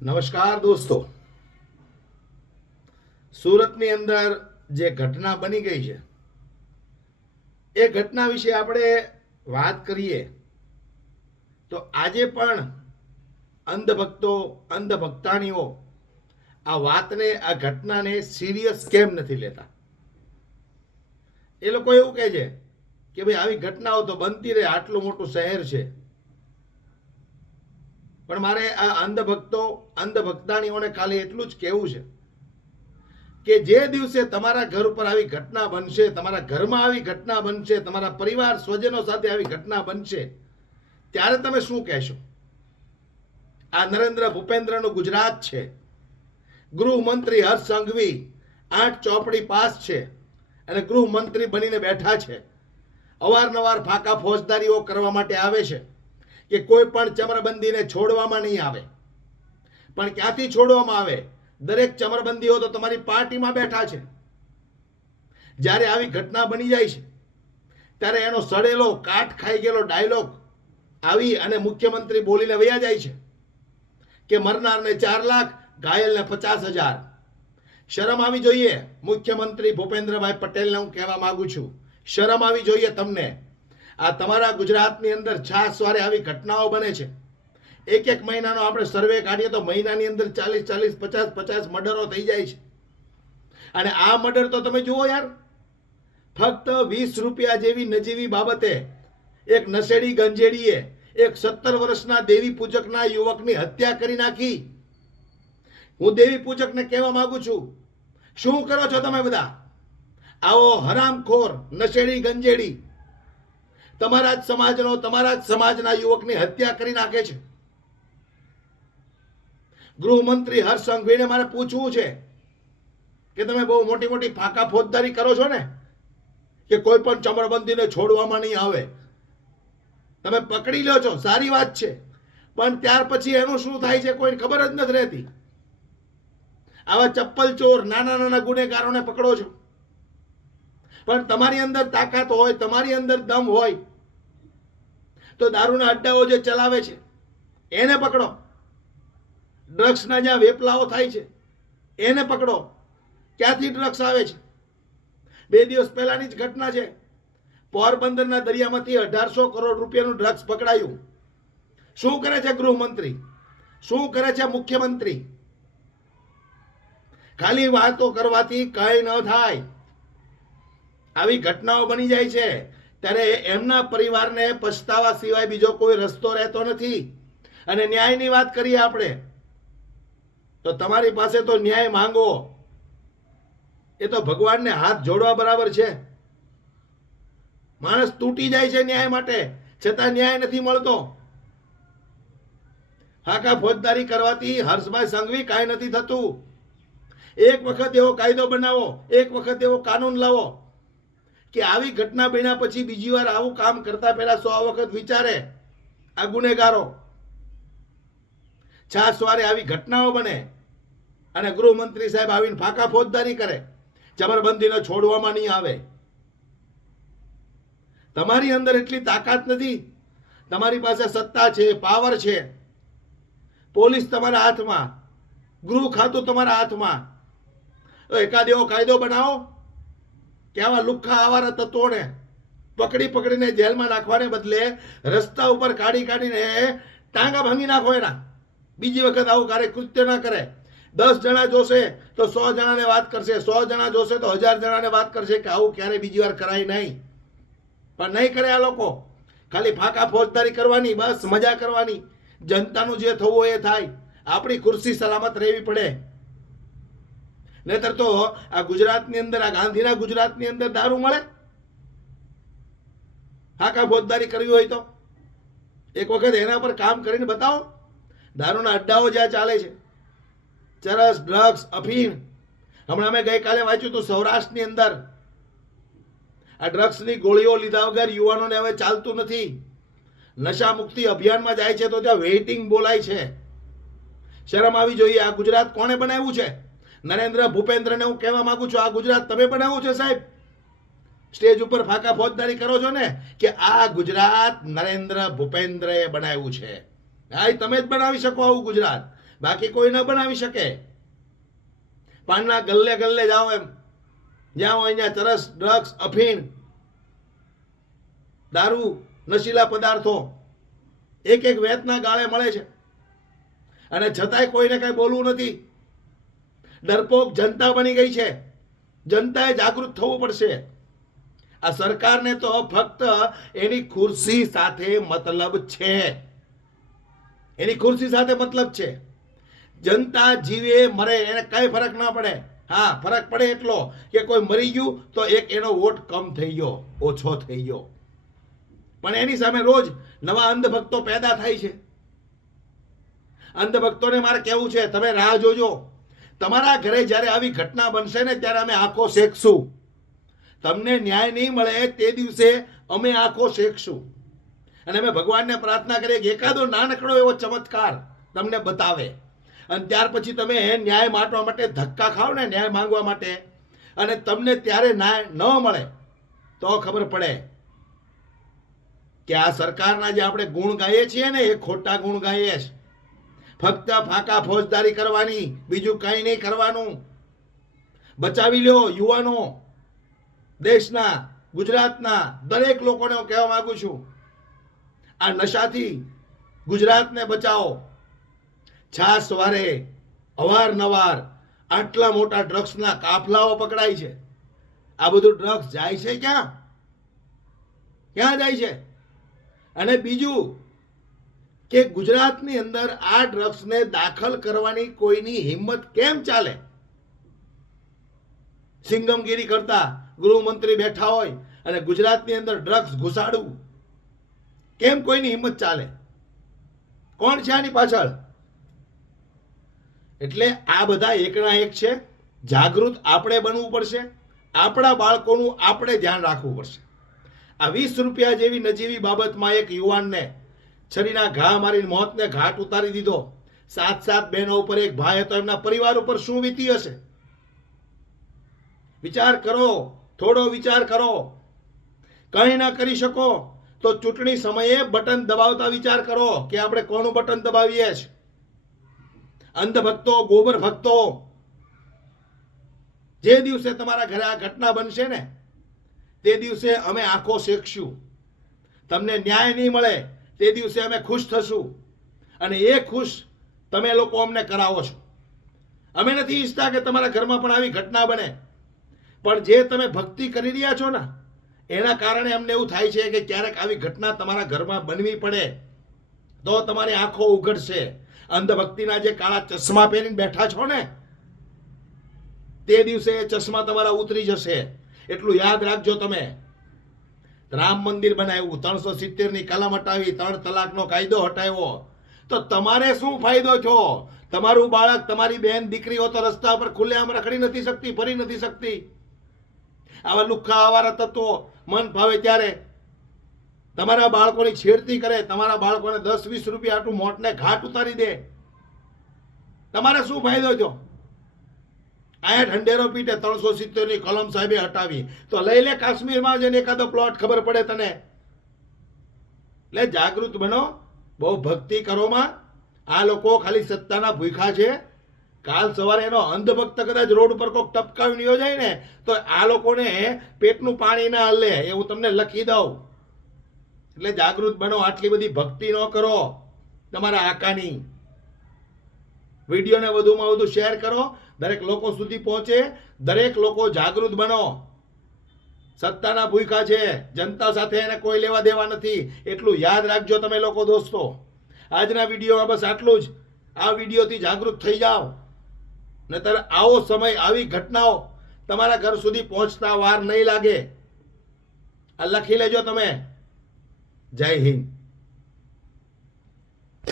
નમસ્કાર દોસ્તો, સુરતની અંદર જે ઘટના બની ગઈ છે એ ઘટના વિશે આપણે વાત કરીએ તો આજે પણ અંધભક્તો અંધભક્તાણીઓ આ વાતને આ ઘટનાને સિરિયસ કેમ નથી લેતા. એ લોકો એવું કહે છે કે ભાઈ આવી ઘટનાઓ તો બનતી રહે, આટલું મોટું શહેર છે. પણ મારે આ અંધભક્તો અંધભક્તાણીઓને ખાલી એટલું જ કહેવું છે કે જે દિવસે તમારા ઘર ઉપર આવી ઘટના બનશે, તમારા ઘરમાં આવી ઘટના બનશે, તમારા પરિવાર સ્વજનો સાથે આવી ઘટના બનશે, ત્યારે તમે શું કહેશો? આ નરેન્દ્ર ભૂપેન્દ્રનું ગુજરાત છે. ગૃહમંત્રી હર્ષ સંઘવી 8 ચોપડી પાસ છે અને ગૃહમંત્રી બનીને બેઠા છે. અવારનવાર ફાકા ફોજદારીઓ કરવા માટે આવે છે કે કોઈ પણ ચમરબંધીને છોડવામાં નહીં આવે. પણ ક્યાંથી છોડવામાં આવે? દરેક ચમરબંધીઓ તો તમારી પાર્ટીમાં બેઠા છે. જ્યારે આવી ઘટના બની જાય છે ત્યારે એનો સડેલો કાટ ખાઈ ગયેલો ડાયલોગ આવી અને મુખ્યમંત્રી બોલીને વયા જાય છે કે મરનારને 4 લાખ, ઘાયલને 50,000. શરમ આવી જોઈએ મુખ્યમંત્રી ભૂપેન્દ્રભાઈ પટેલને હું કહેવા માંગુ છું, શરમ આવી જોઈએ તમને. આ તમારા ગુજરાતની અંદર છાસવારે આવી ઘટનાઓ બને છે. એક મહિનાનો આપણે સર્વે કાઢીએ તો મહિનાની અંદર 40, 50 મર્ડરો થઈ જાય છે. અને આ મર્ડર તો તમે જુઓ યાર, ફક્ત 20 રૂપિયા જેવી નજીવી બાબતે એક નશેડી ગંજેડીએ એક 17 વર્ષના દેવી પૂજકના યુવકની હત્યા કરી નાખી. હું દેવી પૂજકને કહેવા માંગુ છું, શું કરો છો તમે બધા? આવો હરામખોર નશેડી ગંજેડી તમારા જ સમાજનો, તમારા જ સમાજના યુવકની હત્યા કરી નાખે છે. ગૃહમંત્રી હર્ષ સંઘવીને મારે પૂછવું છે કે તમે બહુ મોટી મોટી ફાંકા ફોજદારી કરો છો ને કે કોઈ પણ ચમરબંધીને છોડવામાં નહીં આવે. તમે પકડી લો છો, સારી વાત છે, પણ ત્યાર પછી એનું શું થાય છે કોઈને ખબર જ નથી રહેતી. આવા ચપ્પલ ચોર, નાના નાના ગુનેગારોને પકડો છો, પણ તમારી અંદર તાકાત હોય, તમારી અંદર દમ હોય તો દારૂના અડ્ડાઓ જે ચલાવે છે એને પકડો. ડ્રગ્સના જ્યાં વેપલાઓ થાય છે એને પકડો. ક્યાંથી ડ્રગ્સ આવે છે? 2 દિવસ પહેલાની જ ઘટના છે. પોરબંદરના દરિયામાંથી 1800 કરોડ રૂપિયાનું ડ્રગ્સ પકડાયું. શું કરે છે ગૃહમંત્રી? શું કરે છે મુખ્યમંત્રી? ખાલી વાતો કરવાથી કઈ ન થાય. આવી ઘટનાઓ બની જાય છે ત્યારે એમના પરિવારને પછતાવા સિવાય બીજો કોઈ રસ્તો રહેતો નથી. અને ન્યાયની વાત કરીએ આપણે તો તમારી પાસે તો ન્યાય માંગો એ તો ભગવાનને હાથ જોડવા બરાબર છે. માણસ તૂટી જાય છે ન્યાય માટે, છતાં ન્યાય નથી મળતો. ફાકા ફોજદારી કરવાથી હર્ષભાઈ સંઘવી કાંઈ નથી થતું. એક વખત એવો કાયદો બનાવો, એક વખત એવો કાનૂન લાવો કે આવી ઘટના બન્યા પછી બીજી વાર આવું કામ કરતા પહેલા 100 વખત વિચારે આ ગુનેગારો. છાસવારે આવી ઘટનાઓ બને અને ગૃહમંત્રી સાહેબ આવીને ફાકા ફોજદારી કરે, જબરબંધીને છોડવામાં નહીં આવે. તમારી અંદર એટલી તાકાત નથી. તમારી પાસે સત્તા છે, પાવર છે, પોલીસ તમારા હાથમાં, ગૃહ ખાતું તમારા હાથમાં. તો એકાદ એવો કાયદો બનાવો કે આવા લુખ્ખા આવારા તત્વોને પકડીને જેલમાં નાખવાને બદલે રસ્તા ઉપર કાઢીને ટાંગા ભાંગી નાખો એના. બીજી વખત આવું કાર્ય કૃત્ય ના કરે. 10 જણા જોશે તો 100 જણાને વાત કરશે, 100 જણા જોશે તો 1000 જણાને વાત કરશે કે આવું ક્યારે બીજી વાર કરાય નહીં. પણ નહીં કરે આ લોકો. ખાલી ફાકા ફોજદારી કરવાની, બસ મજા કરવાની. જનતાનું જે થવું એ થાય, આપણી ખુરશી સલામત રહેવી પડે. નહીતર તો આ ગુજરાતની અંદર, આ ગાંધીના ગુજરાતની અંદર દારૂ મળે? ફાકા ફોજદારી કરવી હોય તો એક વખત એના પર કામ કરીને બતાવો. દારૂના અડ્ડાઓ જ્યાં ચાલે છે, ચરસ, ડ્રગ્સ, અફીણ. હમણાં મેં ગઈકાલે વાંચ્યું હતું સૌરાષ્ટ્રની અંદર આ ડ્રગ્સની ગોળીઓ લીધા વગર યુવાનોને હવે ચાલતું નથી. નશા મુક્તિ અભિયાનમાં જાય છે તો ત્યાં વેઇટિંગ બોલાય છે. શરમ આવી જોઈએ. આ ગુજરાત કોણે બનાવ્યું છે? નરેન્દ્ર ભૂપેન્દ્રને હું કહેવા માંગુ છું, આ ગુજરાત તમે બનાવ્યું છે સાહેબ. સ્ટેજ ઉપર ફાકા ફોજદારી કરો છો ને કે આ ગુજરાત નરેન્દ્ર ભૂપેન્દ્રએ બનાવ્યું છે. હા, તમે જ બનાવી શકો આવું ગુજરાત. બાકી કોઈ ન બનાવી શકે. પાનના ગલ્લે ગલ્લે જાઓ, એમ જ્યાં હોય ત્યાં ચરસ, ડ્રગ્સ, અફીણ, દારૂ, નશીલા પદાર્થો એક એક વેતના ગાળે મળે છે, અને છતાંય કોઈને કઈ બોલવું નથી. ડરપોક જનતા બની ગઈ છે. જનતાએ જાગૃત થવું પડશે. આ સરકારને તો ફક્ત એની ખુરશી સાથે મતલબ છે. એની ખુરશી સાથે મતલબ છે. જનતા જીવે મરે એને કઈ ફરક ના પડે. હા, ફરક પડે એટલો કે કોઈ મરી ગયું તો એક એનો વોટ કમ થઈ ગયો, ઓછો થઈ ગયો. પણ એની સામે રોજ નવા અંધભક્તો પેદા થાય છે. અંધભક્તોને મારે કહેવું છે, તમે રાહ જોજો. તમારા ઘરે જ્યારે આવી ઘટના બનશે ને ત્યારે અમે આંખો શેકશું. તમને ન્યાય નહીં મળે તે દિવસે અમે આંખો શેકશું. અને અમે ભગવાનને પ્રાર્થના કરીએ કે એકાદો નાનકડો એવો ચમત્કાર તમને બતાવે, અને ત્યાર પછી તમે ન્યાય માંગવા માટે ધક્કા ખાઓ ને, ન્યાય માંગવા માટે, અને તમને ત્યારે ન્યાય ન મળે તો ખબર પડે કે આ સરકારના જે આપણે ગુણ ગાઈએ છીએ ને એ ખોટા ગુણ ગાઈએ છે. ફક્ત ફાંકા ફોજદારી કરવાની, બીજું કંઈ નહીં કરવાનું. બચાવી લ્યો યુવાનો. દેશના, ગુજરાતના દરેક લોકોને હું કહેવા માંગુ છું, આ નશાથી ગુજરાતને બચાવો. છાસવારે અવારનવાર આટલા મોટા ડ્રગ્સના કાફલાઓ પકડાય છે. આ બધું ડ્રગ્સ જાય છે ક્યાં? ક્યાં જાય છે? અને બીજું કે ગુજરાતની અંદર આ ડ્રગ્સને દાખલ કરવાની કોઈની હિંમત કેમ ચાલે? સિંગમગીરી કરતા ગૃહમંત્રી બેઠા હોય અને ગુજરાતની અંદર ડ્રગ્સ ઘુસાડવું, કેમ કોઈની હિંમત ચાલે? કોણ છે આની પાછળ? એટલે આ બધા એકના એક છે. જાગૃત આપણે બનવું પડશે. આપણા બાળકોનું આપણે ધ્યાન રાખવું પડશે. આ 20 રૂપિયા જેવી નજીવી બાબતમાં એક યુવાનને છરીના ઘા મારીને મોતને ઘાટ ઉતારી દીધો. 7 બહેનો ઉપર એક ભાઈ હતો. એમના પરિવાર ઉપર શું વીતી હશે? વિચાર કરો, થોડો વિચાર કરો. કંઈ ના કરી શકો તો ચૂંટણી સમયે બટન દબાવતા વિચાર કરો કે આપણે કોનું બટન દબાવીએ છીએ. અંધભક્તો, ગોબર ભક્તો, જે દિવસે તમારા ઘરે આ ઘટના બનશે ને તે દિવસે અમે આંખો શેકશું. તમને ન્યાય નહીં મળે તે દિવસે અમે ખુશ થશું, અને એ ખુશ તમે લોકો અમને કરાવો છો. અમે નથી ઈચ્છતા કે તમારા ઘરમાં પણ આવી ઘટના બને, પણ જે તમે ભક્તિ કરી રહ્યા છો ને એના કારણે અમને એવું થાય છે કે ક્યારેક આવી ઘટના તમારા ઘરમાં બનવી પડે તો તમારી આંખો ઉઘડશે. અંધભક્તિના જે કાળા ચશ્મા પહેરીને બેઠા છો ને તે દિવસે એ ચશ્મા તમારા ઉતરી જશે. એટલું યાદ રાખજો. તમે રામ મંદિર બનાવ્યું, 370 ની કલમ હટાવી, 3 તલાકનો કાયદો હટાવ્યો, તો તમારે શું ફાયદો થયો? તમારું બાળક, તમારી બહેન દીકરીઓ તો રસ્તા પર ખુલ્લેઆમ રખડી નથી શકતી, ફરી નથી શકતી. આવા લુખ્ખા આવારા તત્વો મન ભાવે ત્યારે તમારા બાળકોની છેડતી કરે, તમારા બાળકોને 10-20 રૂપિયા આટલું મોટને ઘાટ ઉતારી દે. તમારે શું ફાયદો થયો? આયા ઢંઢેરો પીટે 370 ની કલમ સાહેબે હટાવી, તો લઈ લે કાશ્મીરમાં જઈને એકાદો પ્લોટ, ખબર પડે તને. એટલે જાગૃત બનો, બહુ ભક્તિ કરોમાં. આ લોકો ખાલી સત્તાના ભૂખા છે. કાલ સવારે એનો અંધભક્ત કદાચ રોડ ઉપર કોઈક ટપકાવી નીયો જાય ને તો આ લોકોને પેટનું પાણી ના હલે, એવું તમને લખી દઉં. એટલે જાગૃત બનો. આટલી બધી ભક્તિ ન કરો તમારા આકાની. વિડીયોને વધુમાં વધુ શેર કરો, દરેક લોકો સુધી પહોંચે. દરેક લોકો જાગૃત બનો. સત્તાના ભૂખા છે, જનતા સાથે એને કોઈ લેવા દેવા નથી, એટલું યાદ રાખજો તમે લોકો. દોસ્તો, આજના વિડીયોમાં બસ આટલું જ. આ વિડીયોથી જાગૃત થઈ જાઓ, નહીતર આવો સમય, આવી ઘટનાઓ તમારા ઘર સુધી પહોંચતા વાર નહીં લાગે. આ લખી લેજો તમે. જય હિન્દ.